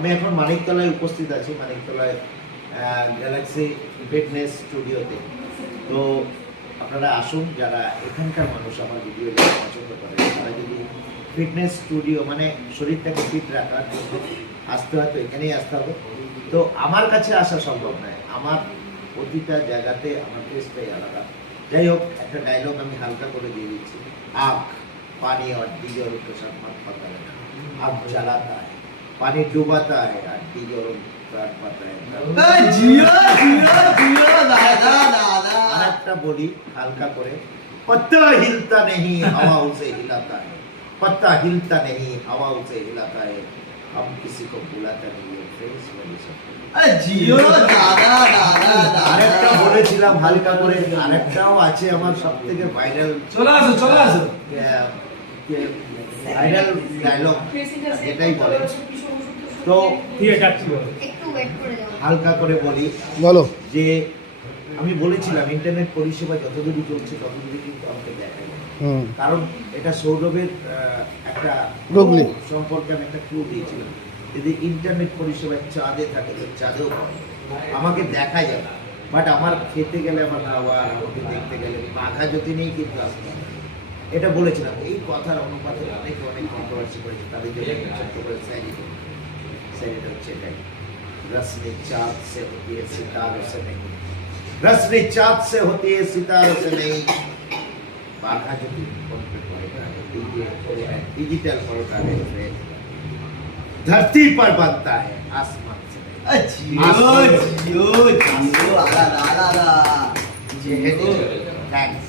আমি এখন মানিকতলায় উপস্থিত আছি, মানিকতলায় গ্যালাক্সি ফিটনেস স্টুডিওতে। তো আপনারা আসুন, যারা এখানকার মানুষ আমার ভিডিও যারা পছন্দ করে, তারা যদি ফিটনেস স্টুডিও মানে শরীরটাকে ফিট রাখার জন্য আসতে হয় তো এখানেই আসতে হবে। তো আমার কাছে আসা সম্ভব নয়, আমার প্রতিটা জায়গাতে আমার টেস্টটাই আলাদা। যাই হোক, একটা ডায়লগ আমি হালকা করে দিয়ে দিচ্ছি। আখ पानी और डीजल के साथ मत पकाना, आग जलाता है, पानी डुबाता है और डीजल काटता है। আরেকটা বলি হালকা করে, पत्ता हिलता नहीं हवा उसे हिलाता है, पत्ता हिलता नहीं हवा उसे हिलाता है, हम किसी को बुलाता नहीं है फ्रेंड्स वाली सब। আরেকটা বলেছিলাম হালকা করে, আরেকটাও আছে আমার সবথেকে ভাইরাল। চলে আসো ভাইরাল ডায়লগ যেটাই বলে। তো হালকা করে বলি, বলো। যে আমি বলেছিলাম ইন্টারনেট পরিষেবা যতদূরই চলছে ততদূরই কিন্তু আমাকে দেখা যায়। কারণ এটা সৌরভের একটা সম্পর্কে আমি একটা ক্লু দিয়েছিলাম, যদি ইন্টারনেট পরিষেবা চাঁদে থাকে তো চাঁদেও পাবে, আমাকে দেখা যাবে। বাট আমার খেতে গেলে, আমার খাওয়া, আমাকে দেখতে গেলে বাঘা যদি নেই কিন্তু আসতে হবে। এটা বলেছিলাম। এই কথার অনুপাতে অনেকে অনেক কন্ট্রোভার্সি করেছে, তাদের জন্য একটা ছোট্ট করে স্যারিটা হচ্ছে এটাই, রসনে চাঁদ সে হতি है सितारों से नहीं, रसने चाँद से होती है सितारों से नहीं। बाघा जो डिजिटल परोटा है धरती पर बनता है, आसमान से नहीं। थैंक्स।